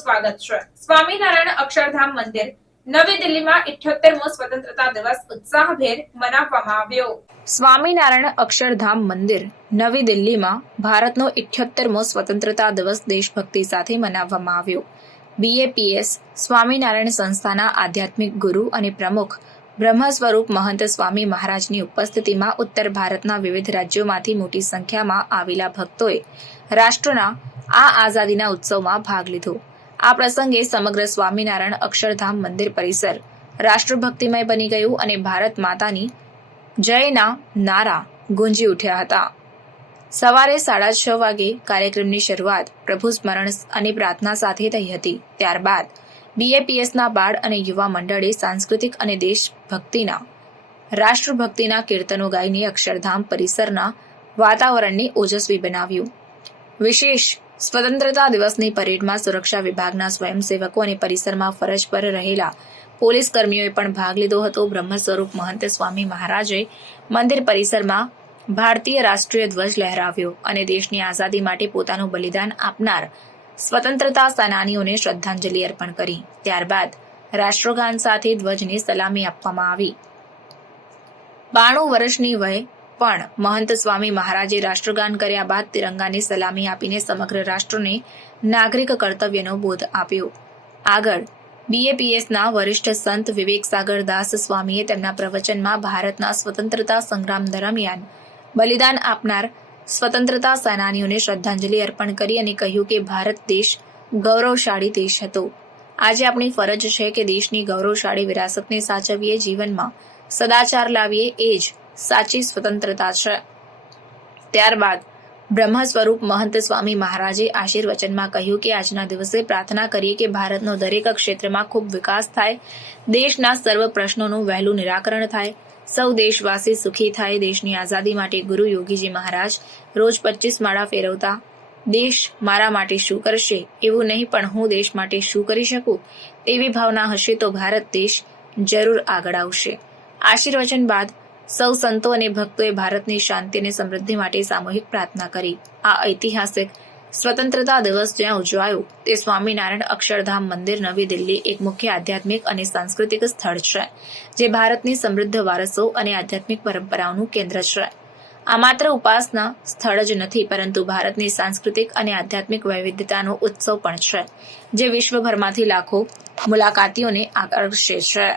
સ્વાગત છે। સ્વામિનારાયણ અક્ષરધામ મંદિર નવી દિલ્હીમાં 78મો સ્વતંત્રતા દિવસ ઉત્સાહભેર મનાવવામાં આવ્યો। સ્વામિનારાયણ અક્ષરધામ મંદિર નવી દિલ્હીમાં ભારતનો 78મો સ્વતંત્રતા દિવસ દેશભક્તિ સાથે મનાવવામાં આવ્યો। BAPS સ્વામિનારાયણ સંસ્થાના આધ્યાત્મિક ગુરુ અને પ્રમુખ બ્રહ્મ સ્વરૂપ મહંત સ્વામી મહારાજની ઉપસ્થિતિમાં ઉત્તર ભારતના વિવિધ રાજ્યોમાંથી મોટી સંખ્યામાં આવેલા ભક્તોએ રાષ્ટ્રના આ આઝાદીના ઉત્સવમાં ભાગ લીધો। આ પ્રસંગે સમગ્ર સ્વામિનારાયણ અક્ષરધામ મંદિર પરિસર રાષ્ટ્રભક્તિમય બની ગયું અને ભારત માતાની જયના નારા ગુંજી ઉઠ્યા હતા। સવારે 6:30 વાગે કાર્યક્રમની શરૂઆત પ્રભુ સ્મરણ અને પ્રાર્થના સાથે થઈ હતી। ત્યારબાદ BAPSના બાળ અને યુવા મંડળે સાંસ્કૃતિક અને દેશભક્તિના રાષ્ટ્રભક્તિના કીર્તનો ગાઈને અક્ષરધામ પરિસરના વાતાવરણને ઓજસ્વી બનાવ્યું। વિશેષ સ્વતંત્રતા દિવસની પરેડમાં સુરક્ષા વિભાગના સ્વયંસેવકો અને પરિસરમાં ફરજ પર રહેલા પોલીસ કર્મીઓએ પણ ભાગ લીધો હતો। બ્રહ્મ સ્વરૂપ મહંત સ્વામી મહારાજે મંદિર પરિસરમાં ભારતીય રાષ્ટ્રીય ધ્વજ લહેરાવ્યો અને દેશની આઝાદી માટે પોતાનું બલિદાન આપનાર સ્વતંત્રતા સેનાનીઓને શ્રદ્ધાંજલિ અર્પણ કરી। ત્યારબાદ રાષ્ટ્રગાન સાથે ધ્વજને સલામી આપવામાં આવી। 92 વર્ષની વયે પણ મહંત સ્વામી મહારાજે રાષ્ટ્રગાન કર્યા બાદ તિરંગાને સલામી આપીને સમગ્ર રાષ્ટ્રને નાગરિક કર્તવ્યનો બોધ આપ્યો। આગળ BAPSના વરિષ્ઠ સંત વિવેક સાગર દાસ સ્વામીએ તેમના પ્રવચનમાં ભારતના સ્વતંત્રતા સંગ્રામ દરમિયાન બલિદાન આપનાર સ્વતંત્રતા સેનાનીઓને શ્રદ્ધાંજલિ અર્પણ કરી અને કહ્યું કે ભારત દેશ ગૌરવશાળી દેશ હતો। આજે આપણી ફરજ છે કે દેશની ગૌરવશાળી વિરાસતને સાચવીએ, જીવનમાં સદાચાર લાવીએ, એ જ સાચી સ્વતંત્રતા છે। ત્યારબાદ બ્રહ્મ સ્વરૂપ મહંત સ્વામી મહારાજે આશીર્વચનમાં કહ્યું કે આજના દિવસે પ્રાર્થના કરીએ કે ભારતનો દરેક ક્ષેત્રમાં ખૂબ વિકાસ થાય, દેશના સર્વ પ્રશ્નોનું વહેલું નિરાકરણ થાય, સૌ દેશવાસી સુખી થાય। દેશની આઝાદી માટે ગુરુ યોગીજી મહારાજ રોજ 25 માળા ફેરવતા, દેશ મારા માટે શું કરશે એવું નહીં પણ હું દેશ માટે શું કરી શકું તેવી ભાવના હશે તો ભારત દેશ જરૂર આગળ આવશે। આશીર્વચન બાદ સૌ સંતો અને ભક્તોએ ભારતની શાંતિ અને સમૃદ્ધિ માટે સામૂહિક પ્રાર્થના કરી। આ ઐતિહાસિક સ્વતંત્રતા દિવસ જ્યાં ઉજવાયો તે સ્વામિનારાયણ અક્ષરધામ મંદિર નવી દિલ્હી એક મુખ્ય આધ્યાત્મિક અને સાંસ્કૃતિક સ્થળ છે જે ભારતની સમૃદ્ધ વારસો અને આધ્યાત્મિક પરંપરાઓનું કેન્દ્ર છે। આ માત્ર ઉપાસના સ્થળ જ નથી પરંતુ ભારતની સાંસ્કૃતિક અને આધ્યાત્મિક વૈવિધ્યતાનો ઉત્સવ પણ છે જે વિશ્વભરમાંથી લાખો મુલાકાતીઓને આકર્ષે છે।